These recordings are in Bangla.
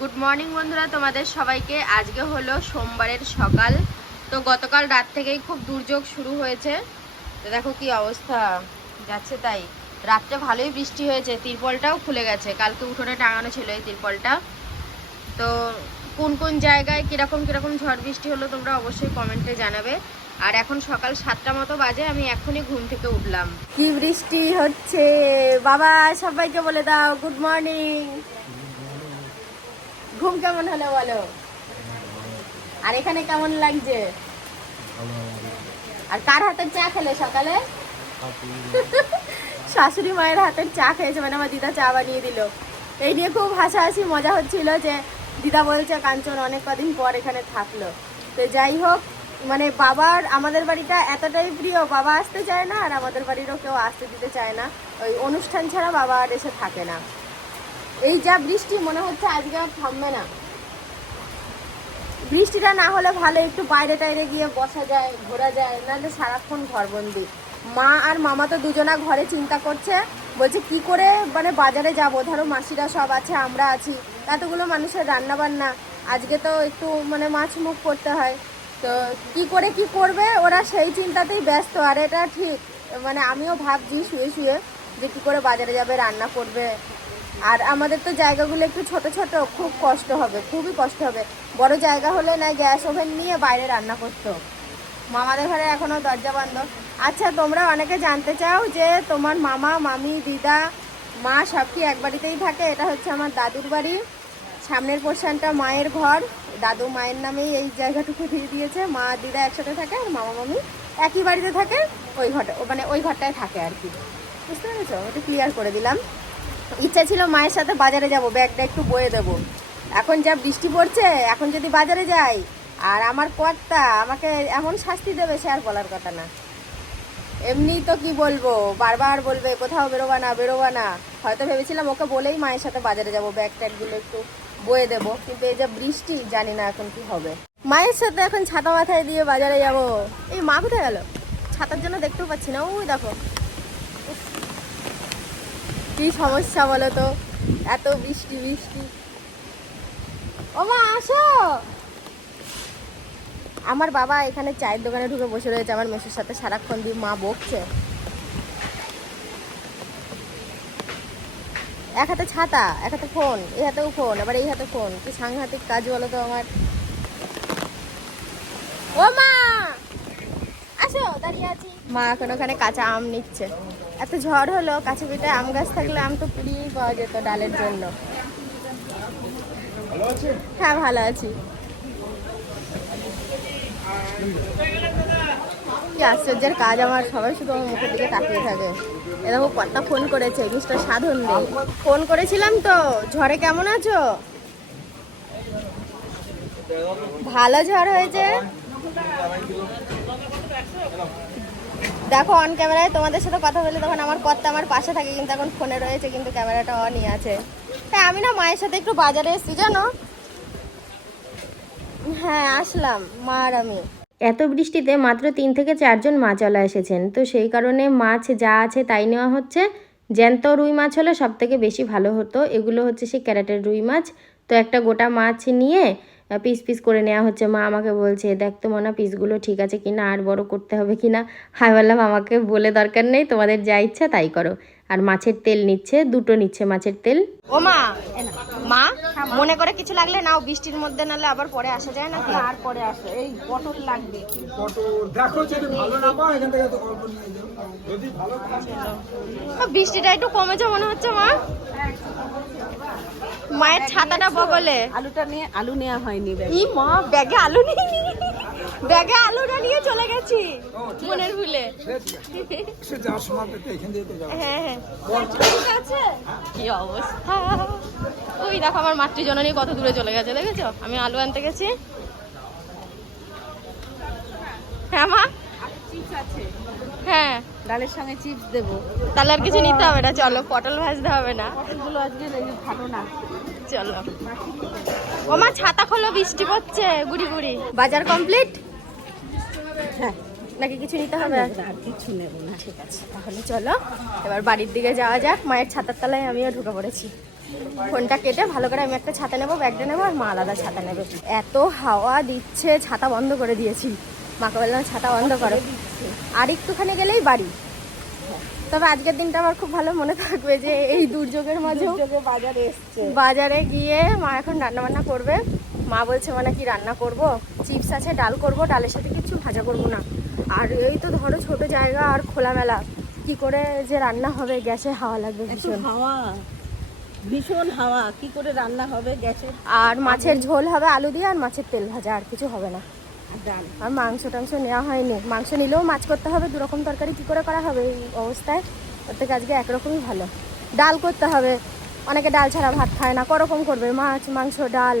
গুড মর্নিং বন্ধুরা। তোমাদের সবাইকে আজকে হলো সোমবারের সকাল। তো গতকাল রাত থেকেই খুব দুর্যোগ শুরু হয়েছে। তো দেখো কি অবস্থা যাচ্ছে তাই। রাত্রে ভালোই বৃষ্টি হয়েছে। তিরপলটাও খুলে গেছে। কালকে উঠোনে টাঙানো ছিল এই তিরপলটা। তো কোন কোন জায়গায় কীরকম কীরকম ঝড় বৃষ্টি হলো তোমরা অবশ্যই কমেন্টে জানাবে। আর এখন সকাল সাতটা মতো বাজে, আমি এখনই ঘুম থেকে উঠলাম। কি বৃষ্টি হচ্ছে? বাবা, সবাইকে বলে দাও। গুড মর্নিং ঘুম কেমন হলো বলো? আর এখানে কেমন লাগছে? আর কার হাতের চা খেলে সকালে? শাশুড়ি মায়ের হাতের চা খেয়েছে মানে আমার দিদা চা বানিয়ে দিল। এই নিয়ে খুব হাসাহাসি মজা হচ্ছিল যে দিদা বলছে কাঞ্চন অনেক কদিন পর এখানে থাকল। তো যাই হোক মানে বাবার আমাদের বাড়িটা এতটাই প্রিয় বাবা আসতে চায় না আর আমাদের বাড়িরও কেউ আসতে দিতে চায় না। ওই অনুষ্ঠান ছাড়া বাবা আর এসে থাকে না। এই যা বৃষ্টি, মনে হচ্ছে আজকে আর থামবে না। বৃষ্টিটা না হলে ভালো, একটু বাইরে টাইরে গিয়ে বসা যায়, ঘোরা যায়, নাহলে সারাক্ষণ ঘরবন্দি। মা আর মামা তো দুজনা ঘরে চিন্তা করছে, বলছে কি করে মানে বাজারে যাব? ধরো মাসিরা সব আছে, আমরা আছি, এতগুলো মানুষের রান্না বান্না আজকে তো একটু মানে মাছ মুখ করতে হয়। তো কি করে কি করবে? ওরা সেই চিন্তাতেই ব্যস্ত, আর এটা ঠিক। মানে আমিও ভাবছি শুয়ে শুয়ে যে কি করে বাজারে যাবে, রান্না করবে আর আমাদের তো জায়গাগুলো একটু ছোট ছোট, খুব কষ্ট হবে, খুবই কষ্ট হবে। বড় জায়গা হলে না গ্যাস ওভেন নিয়ে বাইরে রান্না করতো। মামাদের ঘরে এখনও দরজা বন্ধ। আচ্ছা তোমরা অনেকে জানতে চাও যে তোমার মামা, মামি, দিদা, মা সব কি এক বাড়িতেই থাকে? এটা হচ্ছে আমার দাদুর বাড়ি। সামনের পোর্শনটা মায়ের ঘর। দাদু মায়ের নামেই এই জায়গাটুকু দিয়ে দিয়েছে। মা, দিদা একসাথে থাকে আর মামা, মামি একই বাড়িতে থাকে। ওই ঘরটা মানে ওই ঘরটায় থাকে আর কি। বুঝতে পেরেছ? একটু ক্লিয়ার করে দিলাম। ইচ্ছা ছিল মায়ের সাথে বাজারে যাব, ব্যাগটা একটু বয়ে দেবো। এখন যা বৃষ্টি পড়ছে, এখন যদি বাজারে যাই, আর আমার কর্তা আমাকে এমন শাস্তি দেবে, সে আর বলার কথা না। এমনি তো কি বলব, বারবার বলবে, কোথাও বেরোবা না বেরোবা না। হয়তো ভেবেছিলাম ওকে বলেই মায়ের সাথে বাজারে যাব, ব্যাগ ট্যাগগুলো একটু বয়ে দেবো, কিন্তু এই যে বৃষ্টি, জানি না এখন কি হবে। মায়ের সাথে এখন ছাতা মাথায় দিয়ে বাজারে যাব। এই মা কোথায় গেল? ছাতার জন্য দেখতেও পাচ্ছি না। ওই দেখো কি সমস্যা বলো তো? এত বৃষ্টি বৃষ্টি। ও মা আসো! আমার বাবা এখানে চায়ের দোকানে ঢুকে বসে রয়েছে, আমার মেসের সাথে সারাক্ষণ দিয়ে মা বকছে। এক হাতে ছাতা, এক হাতে ফোন, এই হাতেও ফোন, আবার এই হাতে ফোন। কি সাংঘাতিক কাজ বলো তো আমার। ও মা আসো, দাঁড়িয়ে আছি। মা এখন ওখানে কাঁচা আম নিচ্ছে। এত ঝড় হলো, কাছে পিঠে আম গাছ থাকলে আম তো পুড়িয়েই পাওয়া যেত ডালের জন্য। হ্যাঁ ভালো আছি। কি আশ্চর্যের কাজ, আমার সবাই শুধু আমার মুখের দিকে তাকিয়ে থাকে। এরকম কটা ফোন করেছে মিস্টার সাধন নেই। ফোন করেছিলাম তো, ঝড়ে কেমন আছো? ভালো ঝড় হয়েছে। দেখো অন ক্যামেরায় তোমাদের সাথে কথা বলে তখন আমার কর্তা আমার পাশে থাকে, কিন্তু এখন ফোনে রয়েছে, কিন্তু ক্যামেরাটা অনই আছে। হ্যাঁ আমি না মায়ের সাথে একটু বাজারে এসেছি, জানো? হ্যাঁ আসলাম মা আর আমি। এত বৃষ্টিতে মাত্র তিন থেকে চারজন মাছওয়ালা এসেছেন, তো সেই কারণে মাছ যা আছে তাই নেওয়া হচ্ছে। জ্যান্ত রুই মাছ হলে সব থেকে বেশি ভালো হতো, এগুলো হচ্ছে সেই ক্যারেটের রুই মাছ। তো একটা গোটা মাছ নিয়ে পিস পিস করে নেওয়া হচ্ছে। মা আমাকে বলছে দেখ তো মনে পিসগুলো ঠিক আছে কিনা আর বড় করতে হবে কিনা? হাই বললাম আমাকে বলে দরকার নেই তোমাদের যা ইচ্ছা তাই করো। আর মাছের তেল নিচ্ছে দুটো নিচ্ছে মাছের তেল। ও মা মা মনে করে কিছু লাগলে নাও বৃষ্টির মধ্যে নালে আবার পরে আসা যায় না আর পরে আসো এই পটল লাগবে। পটল দেখো যদি ভালো না পাও এখান থেকে তো অল্প নিয়ে যাও। যদি ভালো পাও বৃষ্টিটা একটু কমেছে মনে হচ্ছে মা? মায়ের ছাতাটা বগলে। আলুটা নিয়ে আলু নেওয়া হয়নি ই মা ব্যাগে আলু নিয়ে ব্যাগে আলুটা নিয়ে চলে গেছি। মনের ভুলে। হ্যাঁ হ্যাঁ। আছে? কি অবস্থা? ওই দেখো আমার মাতৃজননী কত দূরে চলে গেছে দেখেছ? আমি আলু আনতে গেছি। হ্যাঁ মা? হ্যাঁ। ডালের সঙ্গে চিপস দেবো। তাহলে আর কিছু নিতে হবে না চলো পটল ভাজতে হবে না। পটলগুলো আজকে ভালো না। চলো। ও মা ছাতা খোলো বৃষ্টি পড়ছে গুড়ি গুড়ি। বাজার কমপ্লিট হ্যাঁ। নাকি কিছু নিতে হবে? আর কিছু নেব না। ঠিক আছে তাহলে চলো এবার বাড়ির দিকে যাওয়া যাক। মায়ের ছাতার তলায় আমিও ঢুকে পড়েছি। ফোনটা কেটে ভালো করে আমি একটা ছাতা নেব ব্যাগটা নেব আর মা আলাদা ছাতা নেবে। এত হাওয়া দিচ্ছে ছাতা বন্ধ করে দিয়েছি। মাকে বললাম ছাতা বন্ধ করো। আর একটুখানি গেলেই বাড়ি। তবে আজকের দিনটা আমার খুব ভালো মনে থাকবে যে এই দুর্যোগের মাঝেও দুর্যোগে বাজারে এসছে। বাজারে গিয়ে মা এখন রান্না বান্না করবে। মা বলছে মানে কি রান্না করব? চিপস আছে ডাল করব ডালের সাথে কিছু ভাজা করব না। আর এই তো ধরো ছোট জায়গা আর খোলামেলা। কি করে যে রান্না হবে গ্যাসে হাওয়া লাগবে ভীষণ। হাওয়া ভীষণ হাওয়া। কি করে রান্না হবে গ্যাসে আর মাছের ঝোল হবে আলু দিয়ে আর মাছের তেল ভাজা আর কিছু হবে না। আর ডাল আর মাংস টাংস নেওয়া হয়নি। মাংস নিলেও মাছ করতে হবে দু রকম তরকারি কি করে করা হবে এই অবস্থায়? ওর থেকে আজকে একরকমই ভালো। ডাল করতে হবে। অনেকে ডাল ছাড়া ভাত খায় না করকম করবে। মাছ মাংস ডাল।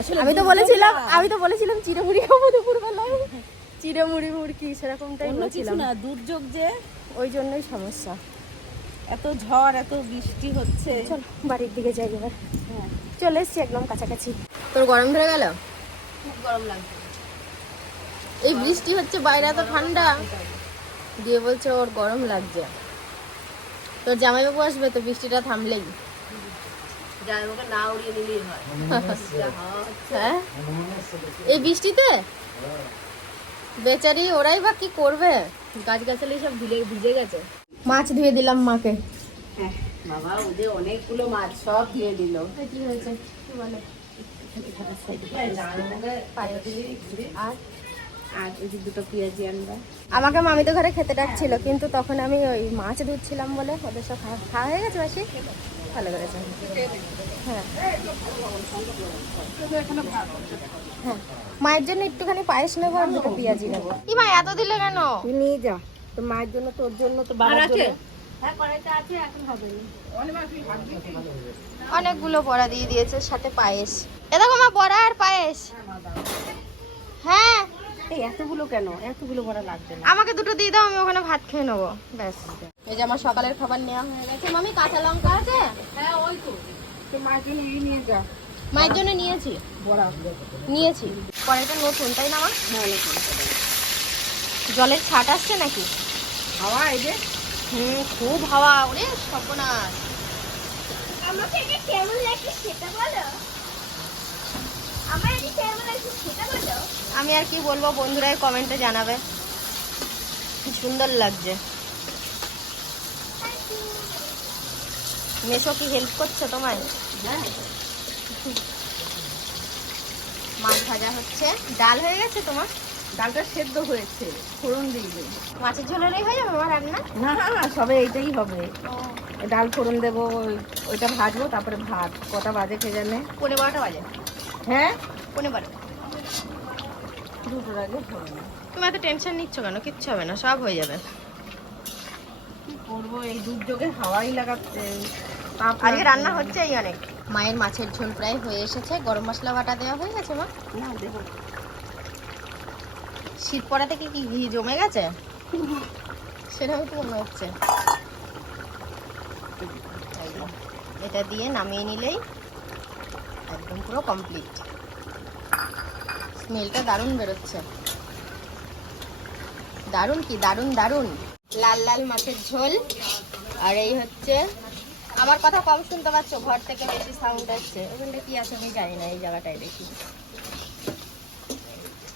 আসলে আমি তো বলেছিলাম আমি তো বলেছিলাম চিড়ে মুড়ি খাব দুপুরবেলায়। চিড়ে মুড়ি মুড়কি সেরকমটাই বলেছিলাম। না দুর্যোগ যে। ওই জন্যই সমস্যা। এত ঝড় এত বৃষ্টি হচ্ছে। চল বাড়ির দিকে যাই এবার। হ্যাঁ, চলে এসছি একদম কাছাকাছি। তোর গরম ধরে গেল? খুব গরম লাগছে। এই বৃষ্টি হচ্ছে বাইরে এত ঠান্ডা। দিয়ে বলছে ওর গরম লাগছে। তোর জামাইবাবু আসবে তো বৃষ্টিটা থামলেই। হয়। হ্যাঁ? এই বৃষ্টিতে? বেচারি ওরাই বা কি করবে? গাছ গাছালি সব ভিজে ভিজে গেছে। মাছ ধুয়ে দিলাম মাকে। হ্যাঁ, বাবা ওদের অনেকগুলো মাছ সব দিয়ে দিল। কি হয়েছে? কি বলে? আর? আর ওই যে দুটো পেঁয়াজি আনবা। আমাকে মামি তো ঘরে খেতে ডাকছিল কিন্তু তখন আমি ওই মাছ ধুচ্ছিলাম বলে ওদের সব খাওয়া হয়ে গেছে বাসি ভালো করেছে। হ্যাঁ। হ্যাঁ। মায়ের জন্য একটুখানি পায়েস নেব আর দুটো পেঁয়াজি নেব। কি মা এত দিলে কেন? নিয়ে যা। তো মায়ের জন্য তোর জন্য তো বাবার জন্য। অনেকগুলো বড়া দিয়ে দিয়েছে সাথে পায়েস। এ দেখো মা বড়া আর পায়েস। হ্যাঁ এই এতগুলো কেন? এতগুলো বড় লাগবে না। আমাকে দুটো দিয়ে দাও আমি ওখানে ভাত খেয়ে নেব। ব্যাস। এই যে আমার সকালের খাবার নেওয়া হয়ে গেছে। মামি কাঁচা লঙ্কা আছে? হ্যাঁ ওই তো। মায়ের জন্য নিয়ে যা। মায়ের জন্য নিয়েছি। বড়া। নিয়েছি। কড়াইটা নতুন তাই না মা? হ্যাঁ জলের ছাট আসছে নাকি? হাওয়া এই যে। হুম খুব হাওয়া ওরে সর্বনাশ। আমাকে কেমন লাগে সেটা বলো আমার এটা কেমন লাগে সেটা বলো আমি আর কি বলব বন্ধুরাই কমেন্টে জানাবে। কি সুন্দর লাগছে। মেশো কি হেল্প করছে তোমায়? হ্যাঁ। মাছ ভাজা হচ্ছে। ডাল হয়ে গেছে তোমার? ডালটা সেদ্ধ হয়েছে। ফোড়ন দিয়ে মাছের ঝোলেরই হয়ে যাবে আমার রান্না? না সবে এইটাই হবে। ডাল ফোড়ন দেবো ওই- ওইটা ভাজবো তারপরে ভাত। কটা বাজে কে জানে? পনেরো বারোটা বাজে। হ্যাঁ? পনেরো বারো। দুটোর আগে তুমি এত টেনশন নিচ্ছ কেন? কিচ্ছু হবে না সব হয়ে যাবে। কি করব? এই দুর্যোগে হাওয়াই লাগাচ্ছে। আজকে রান্না হচ্ছে এই অনেক। মায়ের মাছের ঝোল প্রায় হয়ে এসেছে। গরম মশলা বাটা দেওয়া হয়ে গেছে মা? না দেবো শীত পড়া থেকে কি ঘি জমে গেছে? সেটাই তো মনে হচ্ছে। এটা দিয়ে নামিয়ে নিলেই পুরো কমপ্লিট স্মেলটা দারুণ বেরোচ্ছে। দারুণ কি? দারুণ দারুণ। লাল লাল মাছের ঝোল। আর এই হচ্ছে আমার কথা কম শুনতে পাচ্ছ? ঘর থেকে বেশি সাউন্ড আসছে। ওখানটা কি আছে আমি জানি না এই জায়গাটায় দেখি।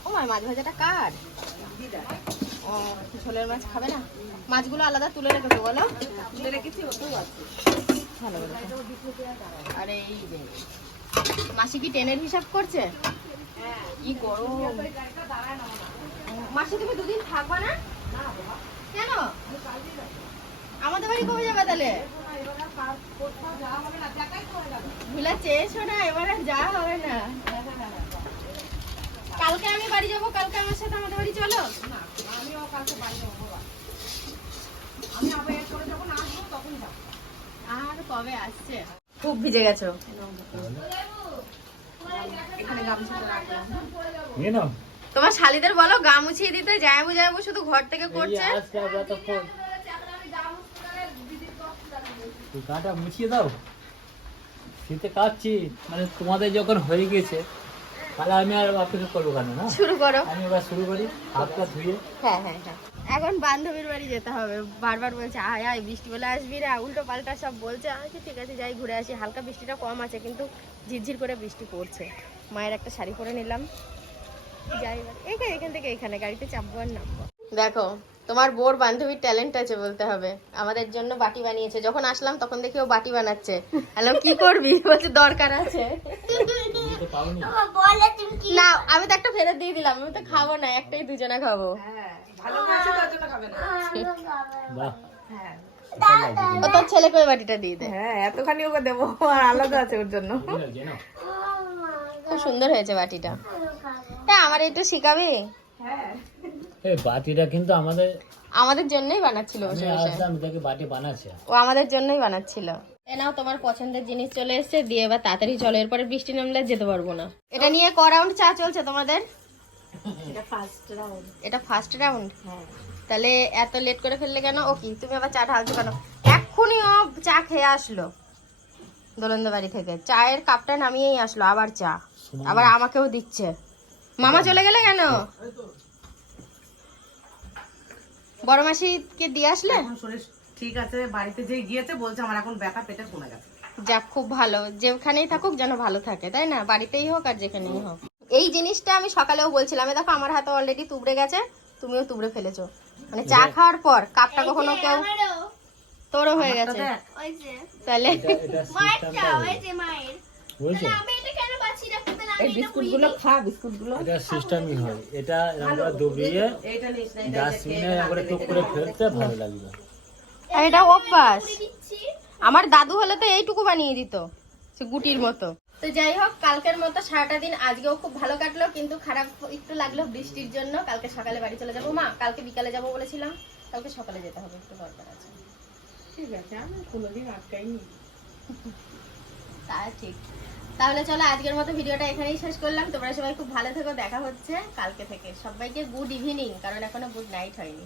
ও মার মাছ ভাজাটা কার? ও ঝোলের মাছ খাবে না? মাছগুলো আলাদা তুলে রেখেছো বলো। তুলে রেখেছি ভালো আর এই মাসি কি ট্রেনের হিসাব করছে? কি গরম। মাসি তুমি দুদিন থাকবা না? কেন? আমাদের বাড়ি কবে যাবে তাহলে? ভুলা চেয়েছো না এবার আর যাওয়া হবে না। কালকে আমি বাড়ি যাব কালকে আমার সাথে আমাদের বাড়ি চলো। না আমিও কালকে বাড়ি যাব। আর কবে আসছে? খুব ভিজে গেছো। তোমার শালিদের বলো গা মুছিয়ে দিতে যাইবো যাইবো শুধু ঘর থেকে করছে। গাটা মুছিয়ে দাও। শীতে কাচ্ছি মানে তোমাদের যখন হয়ে গেছে তাহলে আমি আর অপেক্ষা করব কেন না? শুরু করো। আমি এবার শুরু করি হাতটা ধুয়ে। হ্যাঁ হ্যাঁ হ্যাঁ। এখন বান্ধবীর বাড়ি যেতে হবে। বারবার বলছে আয় আয় বৃষ্টি বলে আসবি রে উল্টো পাল্টা সব বলছে আচ্ছা ঠিক আছে যাই ঘুরে আসি। হালকা বৃষ্টিটা কম আছে কিন্তু ঝিরঝির করে বৃষ্টি পড়ছে। মায়ের একটা শাড়ি পরে নিলাম। যাই। এখানে এখান থেকে এখানে গাড়িতে চাপবো আর নামবো। দেখো তোমার বোর বান্ধবীর ট্যালেন্ট আছে বলতে হবে। আমাদের জন্য বাটি বানিয়েছে। যখন আসলাম তখন দেখি ও বাটি বানাচ্ছে। হ্যালো কি করবি? বলছে দরকার আছে। তো না আমি তো একটা ফেরত দিয়ে দিলাম আমি তো খাব না একটাই দুজনে খাব। হ্যাঁ হ্যাঁ ও তোর ছেলেকে ওই বাটিটা দিয়ে দে? হ্যাঁ এতখানি ওকে দেবো আর আলাদা আছে ওর জন্য। খুব সুন্দর হয়েছে বাটিটা। হ্যাঁ আমার একটু শিখাবে? হ্যাঁ। এই বাটিটা কিন্তু আমাদের আমাদের জন্যই বানাচ্ছিল বসে বসে আসলাম দেখে বাটি বানাচ্ছে। ও আমাদের জন্যই বানাচ্ছিল। এ নাও তোমার পছন্দের জিনিস চলে এসেছে দিয়ে এবার তাড়াতাড়ি চলো এরপরে বৃষ্টি নামলে যেতে পারব না। এটা নিয়ে ক রাউন্ড চা চলছে তোমাদের? এটা ফার্স্ট রাউন্ড এটা ফার্স্ট রাউন্ড হ্যাঁ। তাহলে এত লেট করে ফেললে কেন? ও কি তুমি আবার চা ঢালছো কেন? এক্ষুনি ও চা খেয়ে আসলো। দোলন্দ বাড়ি থেকে। চায়ের কাপটা নামিয়েই আসলো আবার চা। আবার আমাকেও দিচ্ছে। মামা চলে গেলে কেন? বড় মাসিকে দিয়ে আসলে? এখন শরীর ঠিক আছে বাড়িতে যে গিয়েছে বলছে আমার এখন ব্যথা পেটে কমে গেছে। যাক খুব ভালো। যেখানেই থাকুক যেন ভালো থাকে তাই না? বাড়িতেই হোক আর যেখানেই হোক। এই জিনিসটা আমি সকালেও বলছিলাম এই দেখো আমার হাতে অলরেডি তুবড়ে গেছে তুমিও তুবড়ে ফেলেছো। মানে চা খাওয়ার পর কাপটা কখনো কেউ তোরও হয়ে গেছে। দেখ। ওই যে। তাহলে বুঝছ? এই আমি বিস্কুটগুলো খা বিস্কুটগুলো। এটা সিস্টেমই হয়। এটা করে ডুবিয়ে ডাস্টবিনে করে টুক করে ফেলতে ভালো লাগবে। আর এটা অভ্যাস। আমার দাদু হলে তো এইটুকু বানিয়ে দিত সে গুটির মতো। তো যাই হোক কালকের মতো সারাটা দিন আজকেও খুব ভালো কাটলো কিন্তু খারাপ একটু লাগল বৃষ্টির জন্য। কালকে সকালে বাড়ি চলে যাব। মা কালকে বিকালে যাব বলেছিলাম। কালকে সকালে যেতে হবে একটু দরকার আছে। ঠিক আছে আমি কোনোদিন আটকাইনি। তা ঠিক। তাহলে চলো আজকের মতো ভিডিওটা এখানেই শেষ করলাম। তোমরা সবাই খুব ভালো থেকো, দেখা হচ্ছে কালকে থেকে। সবাইকে গুড ইভিনিং কারণ এখনও গুড নাইট হয়নি।